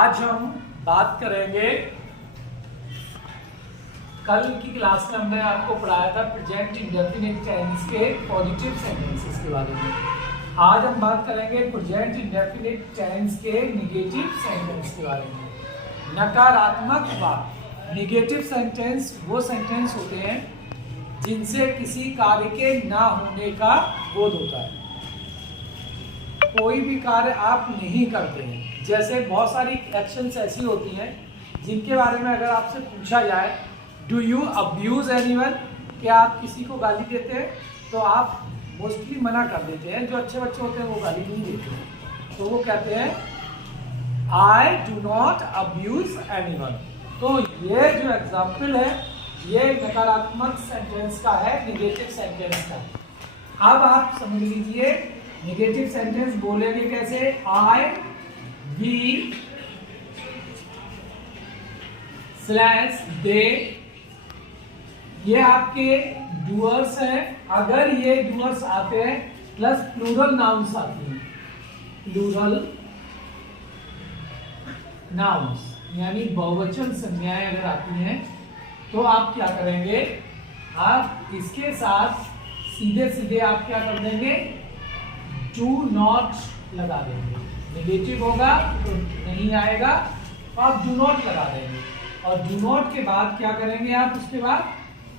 आज हम बात करेंगे, कल की क्लास में हमने आपको पढ़ाया था प्रेजेंट इंडेफिनिट टेंस के पॉजिटिव सेंटेंसेस के बारे में। आज हम बात करेंगे प्रेजेंट इंडेफिनिट टेंस के नेगेटिव सेंटेंस के बारे में। नकारात्मक वाक्य, नेगेटिव सेंटेंस वो सेंटेंस होते हैं जिनसे किसी कार्य के ना होने का बोध होता है। कोई भी कार्य आप नहीं करते हैं। जैसे बहुत सारी एक्शंस ऐसी होती हैं जिनके बारे में अगर आपसे पूछा जाए डू यू अब्यूज एनीवन, क्या आप किसी को गाली देते हैं, तो आप मोस्टली मना कर देते हैं। जो अच्छे बच्चे होते हैं वो गाली नहीं देते हैं, तो वो कहते हैं आई डू नॉट अब्यूज एनीवन। तो ये जो एग्जाम्पल है ये नकारात्मक सेंटेंस का है, नेगेटिव सेंटेंस का। अब आप समझ लीजिए नेगेटिव सेंटेंस बोलेंगे कैसे। आई, वी स्लैश दे, ये आपके डूअर्स हैं। अगर ये डूअर्स आते हैं प्लस प्लूरल नाउन्स आती हैं, प्लूरल नाउन्स यानी बहुवचन संज्ञाएं अगर आती हैं तो आप क्या करेंगे, आप इसके साथ सीधे सीधे आप क्या कर देंगे, डू नॉट लगा देंगे। नेगेटिव होगा तो नहीं आएगा तो आप डू नॉट लगा देंगे। और डू नॉट के बाद क्या करेंगे आप,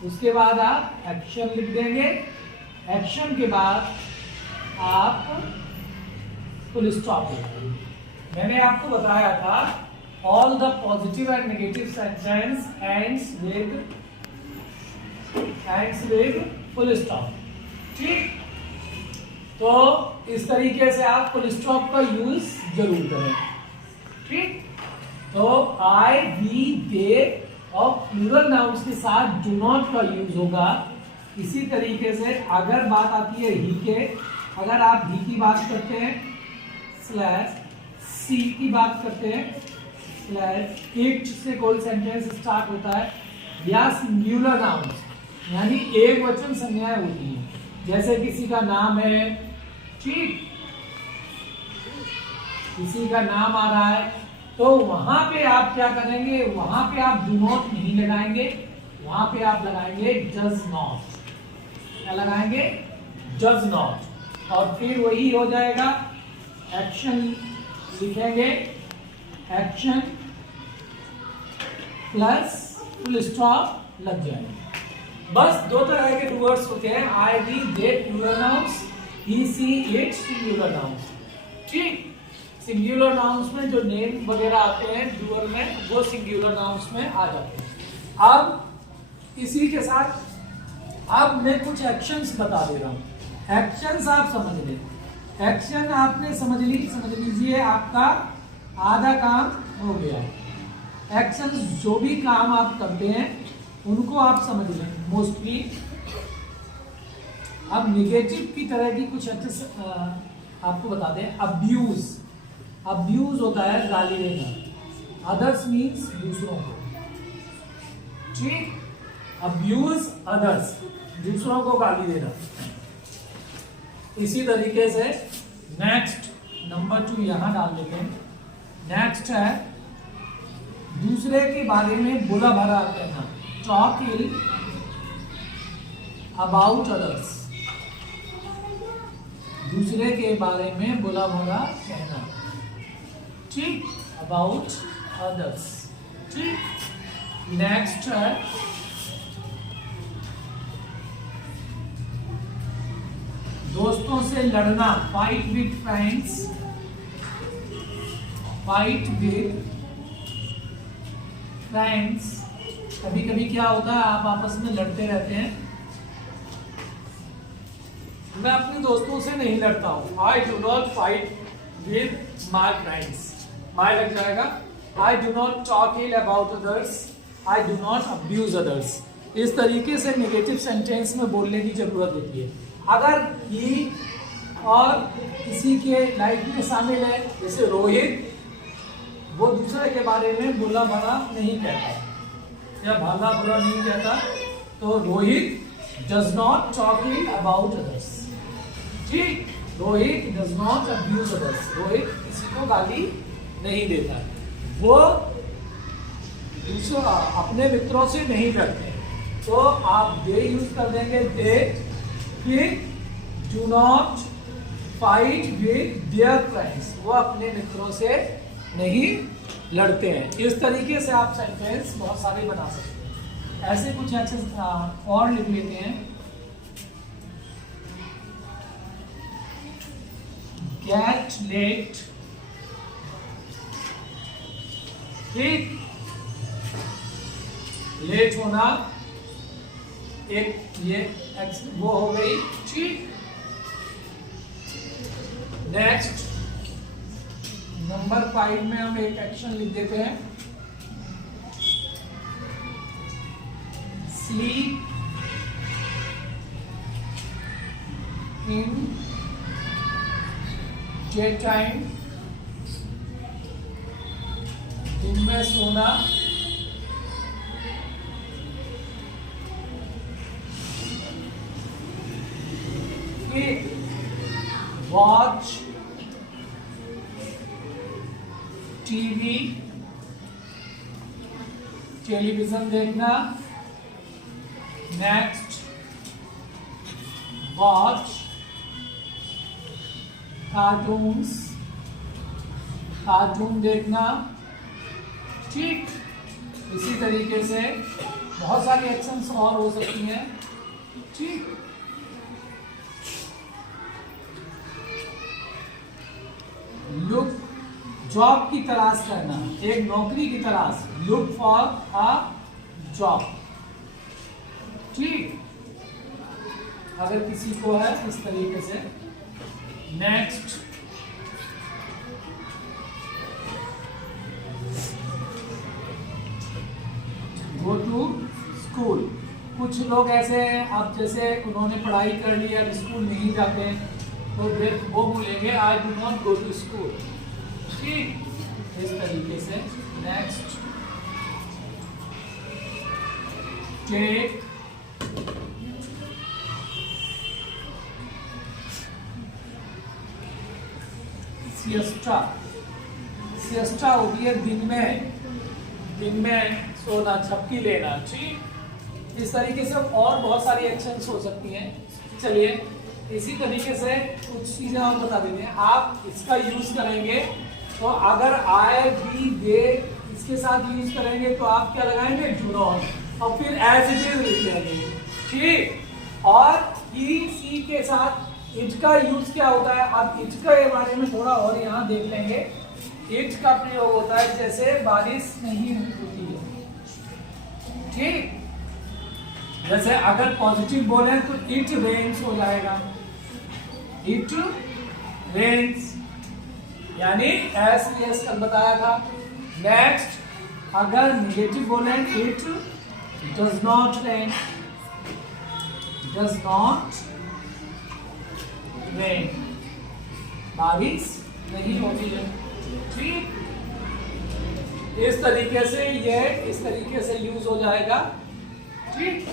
उसके बाद आप एक्शन लिख देंगे। एक्शन के बाद आप फुल स्टॉप लिख देंगे। मैंने आपको बताया था all the positive and negative sentence ends with full stop. ठीक, तो इस तरीके से आप फुल स्टॉप का यूज जरूर करें। ठीक, तो आई, वी, दे और प्लूरल नाउन्स के साथ डू नॉट का यूज होगा। इसी तरीके से अगर बात आती है ही के, अगर आप ही की बात करते हैं स्लैश सी की बात करते हैं स्लैश इट से कोई सेंटेंस स्टार्ट होता है, या सिंगुलर नाउन्स यानी एक वचन संज्ञाएं होती हैं, जैसे किसी का नाम है, ठीक, किसी का नाम आ रहा है तो वहां पे आप क्या करेंगे, वहां पे आप डू नॉट नहीं लगाएंगे, वहां पे आप लगाएंगे डज नॉट। क्या लगाएंगे, डज नॉट। और फिर वही हो जाएगा, एक्शन लिखेंगे, एक्शन प्लस फुल स्टॉप लग जाएगा। बस दो तरह के डूअर्स होते हैं, I, we, they plural nouns, he, she, it singular nouns. ठीक, सिंगुलर नाउन्स में जो नेम वगैरह आते हैं डूअर में वो सिंगुलर नाउन्स में आ जाते हैं। अब इसी के साथ अब मैं कुछ एक्शंस बता दे रहा हूं। एक्शंस आप समझ लें। एक्शन आपने समझ लीजिए आपका आधा काम हो गया। एक्शंस जो भी काम आप करते हैं उनको आप समझ लें मोस्टली। अब निगेटिव की तरह की कुछ आपको बताते हैं। अब्यूज होता है गाली देना, अदर्स मीन्स दूसरों को। ठीक, अब्यूज अदर्स, दूसरों को गाली देना। इसी तरीके से नेक्स्ट नंबर 2 यहां डाल देते हैं। नेक्स्ट है दूसरे के बारे में बुरा भला कहना, टॉक इल अबाउट अदर्स, दूसरे के बारे में बुरा भला कहना। ठीक, अबाउट अदर्स। ठीक, नेक्स्ट है दोस्तों से लड़ना, fight with friends, fight with friends. कभी कभी क्या होता है आप आपस में लड़ते रहते हैं। मैं अपने दोस्तों से नहीं लड़ता हूं, I do not fight with my friends, माई लग जाएगा। I do not talk ill about others, I do not abuse others. इस तरीके से नेगेटिव सेंटेंस में बोलने की जरूरत होती है। अगर ही और किसी के लाइफ में शामिल है, जैसे रोहित, वो दूसरे के बारे में बुरा भला नहीं कहता या भला बुरा नहीं कहता, तो Rohit does not talk ill about others. ठीक, Rohit does not abuse others, Rohit किसी को गाली नहीं देता। वो दूसरा अपने मित्रों से नहीं लड़ते, तो आप दे यूज कर देंगे दे। फिर do not fight with their friends, वो अपने मित्रों से नहीं लड़ते हैं। इस तरीके से आप सेंटेंस बहुत सारे बना सकते हैं। ऐसे कुछ एक्सेस और लिख लेते हैं। गेट लेट, ठीक, लेट होना एक ये वो हो गई, ठीक। नेक्स्ट नंबर 5 में हम एक एक्शन लिख देते हैं, स्लीप इन डे टाइम, दिन में सोना, वॉच टीवी, टेलीविजन देखना। नेक्स्ट वॉच कार्टून्स, कार्टून देखना, ठीक। इसी तरीके से बहुत सारी एक्शंस और हो सकती हैं, ठीक। लुक, जॉब की तलाश करना, एक नौकरी की तलाश, लुक फॉर अ जॉब, ठीक, अगर किसी को है इस तरीके से। नेक्स्ट गो टू स्कूल, कुछ लोग ऐसे हैं, अब जैसे उन्होंने पढ़ाई कर ली, अब स्कूल नहीं जाते हैं, तो वो बोलेंगे I do not go to school, ठीक, इस तरीके से। नेक्स्ट टेक सिएस्टा, सिएस्टा होती है दिन में सोना, झपकी लेना, ठीक। इस तरीके से और बहुत सारी एक्शंस हो सकती हैं। चलिए इसी तरीके से कुछ चीजें और बता देते हैं। आप इसका यूज करेंगे तो अगर आई बी दे इसके साथ यूज करेंगे तो आप क्या लगाएंगे, डू नॉट, और फिर एज इट इज लिख देंगे, ठीक। और ही सी के साथ इट का यूज क्या होता है, अब इट के बारे में थोड़ा और यहाँ देख लेंगे। इट का प्रयोग होता है जैसे बारिश नहीं होती है, ठीक। जैसे अगर पॉजिटिव बोले तो इट रेन्स हो जाएगा, इट रेन्स, यानी एस कल बताया था। नेक्स्ट अगर निगेटिव बोले it does not rain, does not rain, बारिश नहीं होती है, ठीक। इस तरीके से ये इस तरीके से यूज हो जाएगा, ठीक।